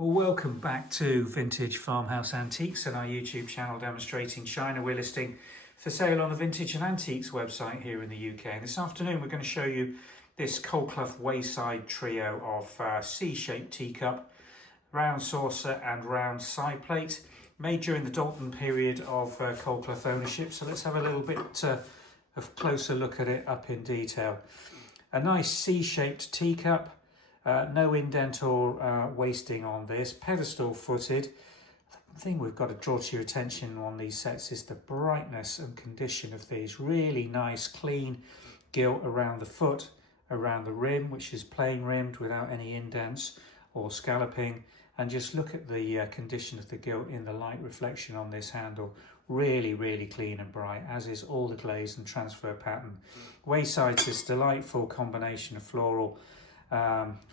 Well, welcome back to Vintage Farmhouse Antiques and our YouTube channel demonstrating china we're listing for sale on the Vintage and Antiques website here in the UK. And this afternoon we're going to show you this Colclough Wayside trio of C-shaped teacup, round saucer and round side plate, made during the Doulton period of Colclough ownership. So let's have a little bit of a closer look at it up in detail. A nice C-shaped teacup. No indent or wasting on this, pedestal footed. The thing we've got to draw to your attention on these sets is the brightness and condition of these. Really nice clean gilt around the foot, around the rim, which is plain rimmed without any indents or scalloping. And just look at the condition of the gilt in the light reflection on this handle. Really clean and bright, as is all the glaze and transfer pattern. Wayside's this delightful combination of floral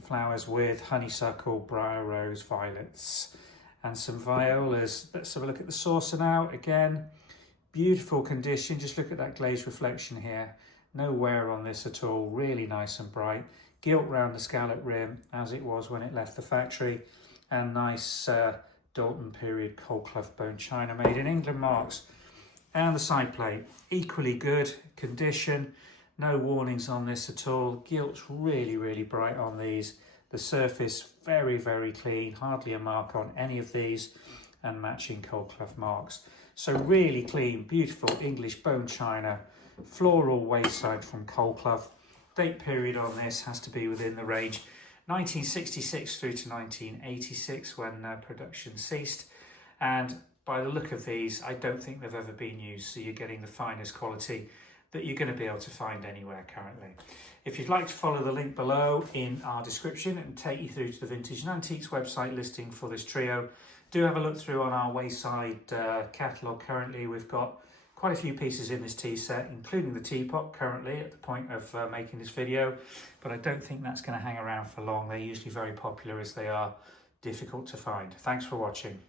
flowers with honeysuckle, briar rose, violets and some violas. Let's have a look at the saucer now. Again, beautiful condition. Just look at that glaze reflection here. No wear on this at all. Really nice and bright. Gilt round the scallop rim as it was when it left the factory, and nice Doulton period Colclough bone china made in England marks. And the side plate, equally good condition. No warnings on this at all. Gilt's really bright on these. The surface very clean, hardly a mark on any of these, and matching Colclough marks. So really clean, beautiful English bone china, floral wayside from Colclough. Date period on this has to be within the range 1966 through to 1986 when production ceased. And by the look of these, I don't think they've ever been used, so you're getting the finest quality that you're going to be able to find anywhere currently. If you'd like to follow the link below in our description and take you through to the Vintage and Antiques website listing for this trio, do have a look through on our Wayside catalogue. Currently we've got quite a few pieces in this tea set, including the teapot currently at the point of making this video, but I don't think that's going to hang around for long. They're usually very popular as they are difficult to find. Thanks for watching.